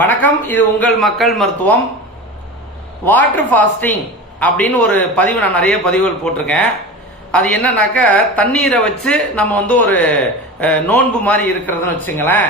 வணக்கம் இது உங்கள் மக்கள் மருத்துவம். வாட்டர் ஃபாஸ்டிங் அப்படின்னு ஒரு பதிவு நான் நிறைய பதிவுகள் போட்டிருக்கேன். அது என்னன்னாக்க தண்ணீரை வச்சு நம்ம வந்து ஒரு நோன்பு மாதிரி இருக்கிறதுன்னு வச்சுங்களேன்.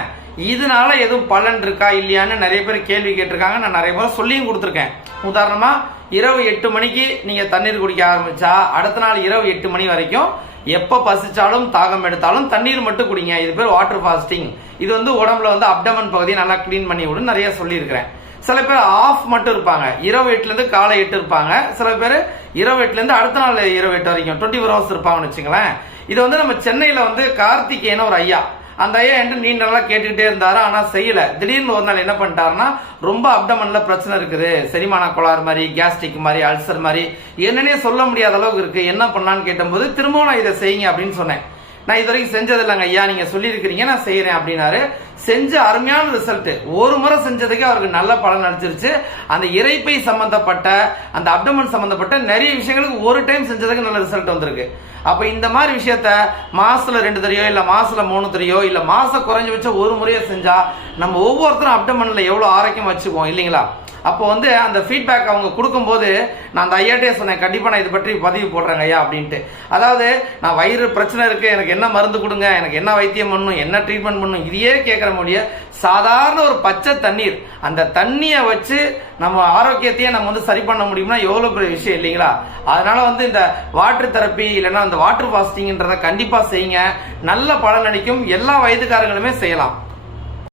இதனால எதுவும் பலன் இருக்கா இல்லையான்னு நிறைய பேர் கேள்வி கேட்டிருக்காங்க. நான் நிறைய பேர் சொல்லியும் கொடுத்துருக்கேன். உதாரணமா இரவு எட்டு மணிக்கு நீங்க தண்ணீர் குடிக்க ஆரம்பிச்சா அடுத்த நாள் இரவு எட்டு மணி வரைக்கும் எப்போ பசிச்சாலும் தாகம் எடுத்தாலும் தண்ணீர் மட்டும் குடிங்க. இது பேர் வாட்டர் ஃபாஸ்டிங் இது வந்து உடம்புல வந்து அப்டமன் பகுதியை நல்லா க்ளீன் பண்ணி விடும் நிறைய சொல்லியிருக்கிறேன். சில பேர் ஆஃப் மட்டும் இருப்பாங்க. இரவு எட்டுலேருந்து காலை எட்டு இருப்பாங்க. சில பேர் இரவு எட்டுலேருந்து அடுத்த நாள் இரவு எட்டு வரைக்கும் டுவெண்ட்டி ஃபோர் ஹவர்ஸ் இருப்பாங்கன்னு வச்சுங்களேன் இது வந்து நம்ம சென்னையில் வந்து கார்த்திகேயன ஒரு ஐயா. அந்த ஐயா என்கிட்ட நீண்ட நாளாக கேட்டுக்கிட்டே இருந்தாரு. ஆனால் செய்யல. திடீர்னு ஒரு நாள் என்ன பண்ணிட்டாருன்னா ரொம்ப அப்டமனில் பிரச்சனை இருக்குது. செரிமான கோளாறு மாதிரி கேஸ்ட்ரிக் மாதிரி அல்சர் மாதிரி. என்னன்னே சொல்ல முடியாத அளவுக்கு இருக்கு. என்ன பண்ணலான்னு கேட்டபோது திரும்பவும் நான் இதை செய்யுங்க அப்படின்னு சொன்னேன். நான் இது வரைக்கும் செஞ்சதில்லைங்க ஐயா. நீங்க சொல்லியிருக்கிறீங்க நான் செய்யறேன் அப்படின்னாரு. செஞ்ச அருமையான ரிசல்ட் ஒரு முறை செஞ்சதுக்கே அவருக்கு நல்ல பலன் அடிச்சிருச்சு அந்த இறைப்பை சம்பந்தப்பட்ட அந்த அப்டமன் சம்பந்தப்பட்ட நிறைய விஷயங்களுக்கு ஒரு டைம் செஞ்சதுக்கு நல்ல ரிசல்ட் வந்திருக்கு. அப்போ இந்த மாதிரி விஷயத்த மாசத்துல ரெண்டு தரையோ இல்ல மாசத்துல மூணு தரையோ இல்ல மாசம் குறைஞ்சபட்சம் ஒரு முறையோ செஞ்சா நம்ம ஒவ்வொருத்தரும் அப்டமன்ல எவ்வளவு ஆரோக்கியம் வச்சுக்குவோம் இல்லைங்களா? அப்போ வந்து அந்த ஃபீட்பேக் அவங்க கொடுக்கும்போது நான் அந்த ஐயாட்டே சொன்னேன் கண்டிப்பாக நான் இது பற்றி பதிவு போடுறேங்க ஐயா அப்படின்ட்டு. அதாவது நான் வயிறு பிரச்சனை இருக்குது எனக்கு என்ன மருந்து கொடுங்க எனக்கு என்ன வைத்தியம் பண்ணணும் என்ன ட்ரீட்மெண்ட் பண்ணணும் இதையே கேட்குற முடிய சாதாரண ஒரு பச்சை தண்ணீர் அந்த தண்ணியை வச்சு நம்ம ஆரோக்கியத்தையே நம்ம வந்து சரி பண்ண முடியும்னா எவ்வளோ பெரிய விஷயம் இல்லைங்களா? அதனால வந்து இந்த வாட்டர் தெரப்பி இல்லைன்னா அந்த வாட்டர் ஃபாஸ்டிங்ன்றதை கண்டிப்பாக செய்யுங்க. நல்ல பலன் அளிக்கும் எல்லா வயதுக்காரங்களுமே செய்யலாம்.